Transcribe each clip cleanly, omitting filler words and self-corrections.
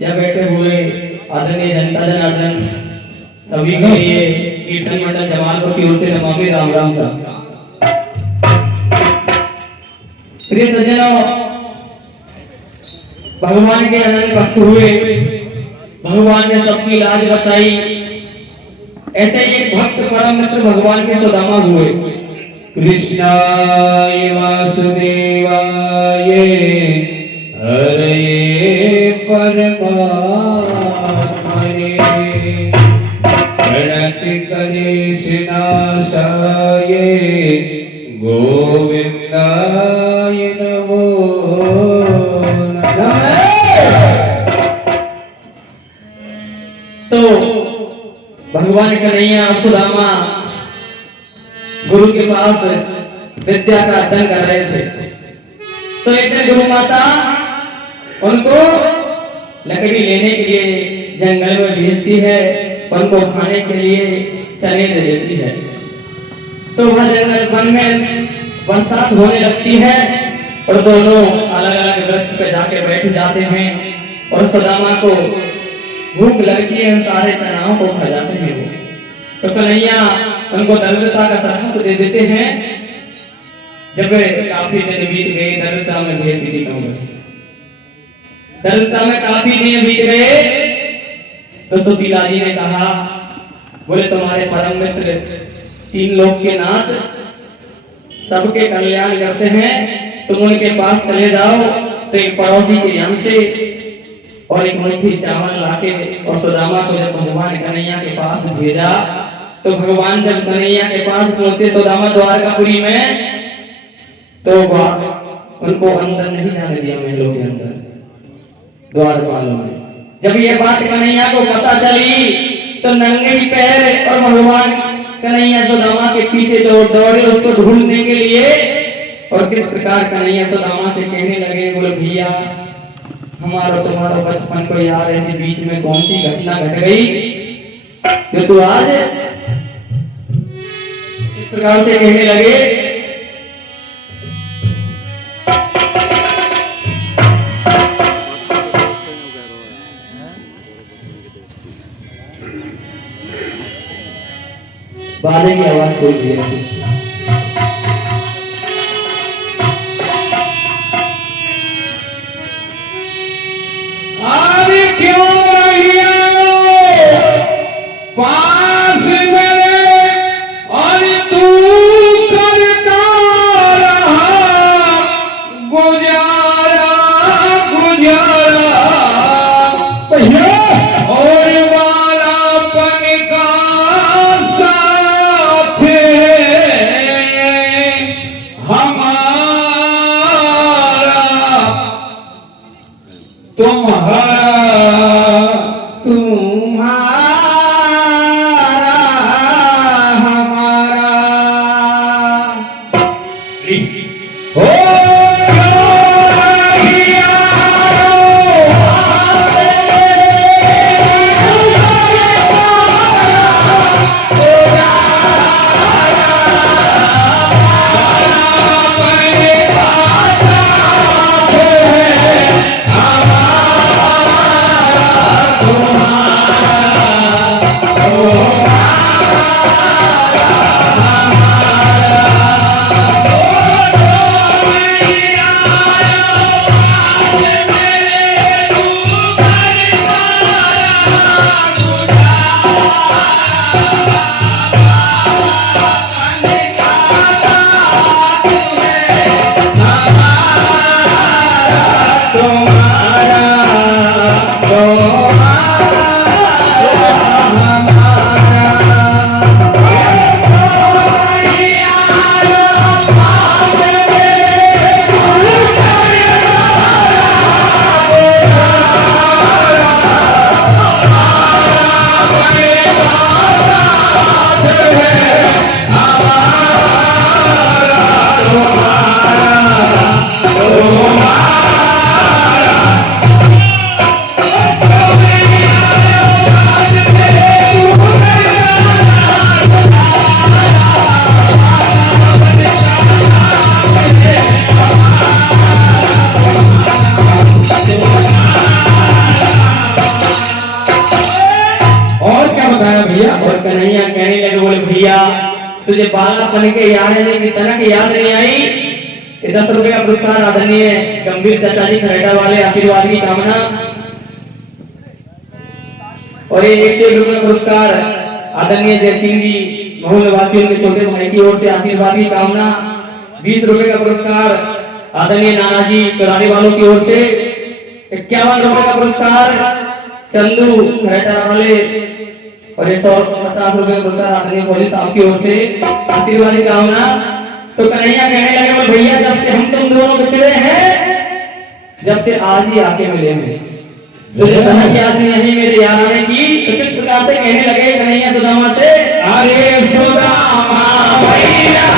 या बैठे हुए आदरणीय जनता जनार्दन सभी के लिए कीर्तन मंडल जमालपुर की ओर से नमामि राम राम साहब। प्रिय सज्जनों, भगवान के अनंत भक्त हुए, भगवान ने सबकी लाज बचाई। ऐसे ही एक भक्त परम मित्र भगवान के सुदामा हुए। कृष्णाय वासुदेवाय हरये परमात्मने प्रणति कलेश नाशाय गोविंदाय नमो नमः। तो भगवान कन्हैया सुदामा गुरु के पास विद्या का अध्ययन कर रहे थे। तो एक दिन गुरु माता उनको लकड़ी लेने के लिए जंगल में भेजती है, उनको खाने के लिए चने दे देती है। तो वह जंगल वन में बरसात होने लगती है और दोनों अलग अलग वृक्ष पे जाके बैठ जाते हैं और सुदामा को भूख लगती है, सारे चनाओं को खा जाते हैं वो। तो कन्हैया उनको दरिद्रता का श्राप दे देते हैं। जब काफी दिन बीत गए, दरिद्रता में भी स्थिति कम हुई। दरिद्रता में काफी दिन बीत गए तो सुशीला जी ने कहा, बोले तुम्हारे परम मित्र तीन लोक के नाथ सबके कल्याण करते हैं, तुम उनके पास चले जाओ। तो एक पड़ोसी के यहाँ से और एक मुट्ठी चावल लाके और सुदामा को जब भगवान कन्हैया के पास भेजा, तो भगवान जब कन्हैया के पास पहुंचे सुदामा द्वारकापुरी में, तो उनको अंदर नहीं जाने दिया महलों के अंदर, द्वारपालों में। जब ये बात कन्हैया को पता चली तो नंगे ही पैर और भगवान कन्हैया सुदामा के पीछे दौड़े उसको ढूंढने के लिए। और किस प्रकार कन्हैया सुदामा से कहने लगे, बोले भैया हमारा तुम्हारा बचपन को याद, ऐसे बीच में कौन सी घटना घट गई जो तू आज इस प्रकार से कहने लगे। बाजे की आवाज कोई भी नहीं। अरे क्यों नहीं आए पास मेरे, और तू करता रहा गुजारा गुजारा और वालापन का साथ हमारा तुम्हारा हमारा हो तुम्हारा तुझे बालापन के याद नहीं की तनक याद नहीं आई। 10 रुपए का पुरस्कार आदरणीय गंभीर चाचा जी खरेटा वाले आशीर्वाद की कामना। और ये 1 रुपए का पुरस्कार आदरणीय जय सिंह जी महू निवासी उनके छोटे भाई की ओर से आशीर्वाद की कामना। 20 रुपए का पुरस्कार आदरणीय नानाजी चौरानी वालों की ओर से। 51 रुपए का पुरस्कार चंदू खरेटा वाले। और 150 रुपए का पुरस्कार आदरणीय फौजी साहब की ओर से आशीर्वाद की कामना। तो कन्हैया कहने लगे बोले भैया जब से हम तुम दोनों बिछड़े हैं, जब से आज ही आके मिले हैं, तुझे कहा कि आज नहीं मेरे याद आने की। तो किस प्रकार से कहने लगे कन्हैया सुदामा से, अरे सुदामा भैया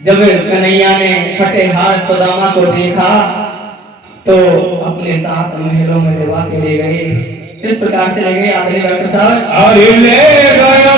जब कन्हैया ने फटे हाथ सुदामा को देखा तो अपने साथ महलों में लेवा के ले गए। इस प्रकार से ले गए आदरणीय डॉक्टर साहब। अरे ले गयो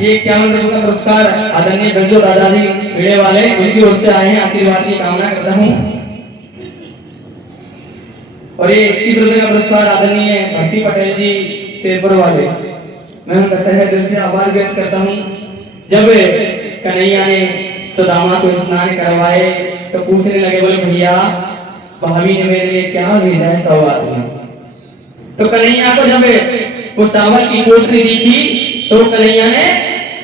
ये 51 रुपए का पुरस्कार आदरणीय गंजो दादाजी खेड़े वाले उनकी ओर से आए हैं, आशीर्वाद की कामना करता हूँ। और ये 21 रुपए का पुरस्कार आदरणीय भट्टी पटेल जी शेरपुर वाले, मैं उनका तहे दिल से आभार व्यक्त करता हूँ। जब कन्हैया ने सुदामा को स्नान करवाए तो पूछने लगे, बोले भैया भाभी ने मेरे लिए क्या भेजा है सौगात में। तो कन्हैया को जब वो चावल की पोटली दिखी तो कन्हैया ने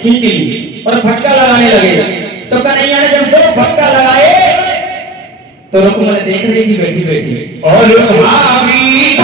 खींच ली और फटका लगाने लगे। तो कन्हैया ने जब 2 फटका लगाए तो रुक्मणी देख रही थी बैठी बैठी, और भाभी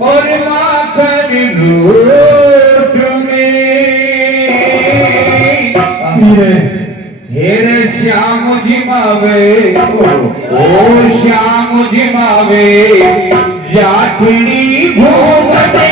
और माखन रोट में हेरे श्याम जिमावे ओ श्याम जिमावे जाठड़ी भोगने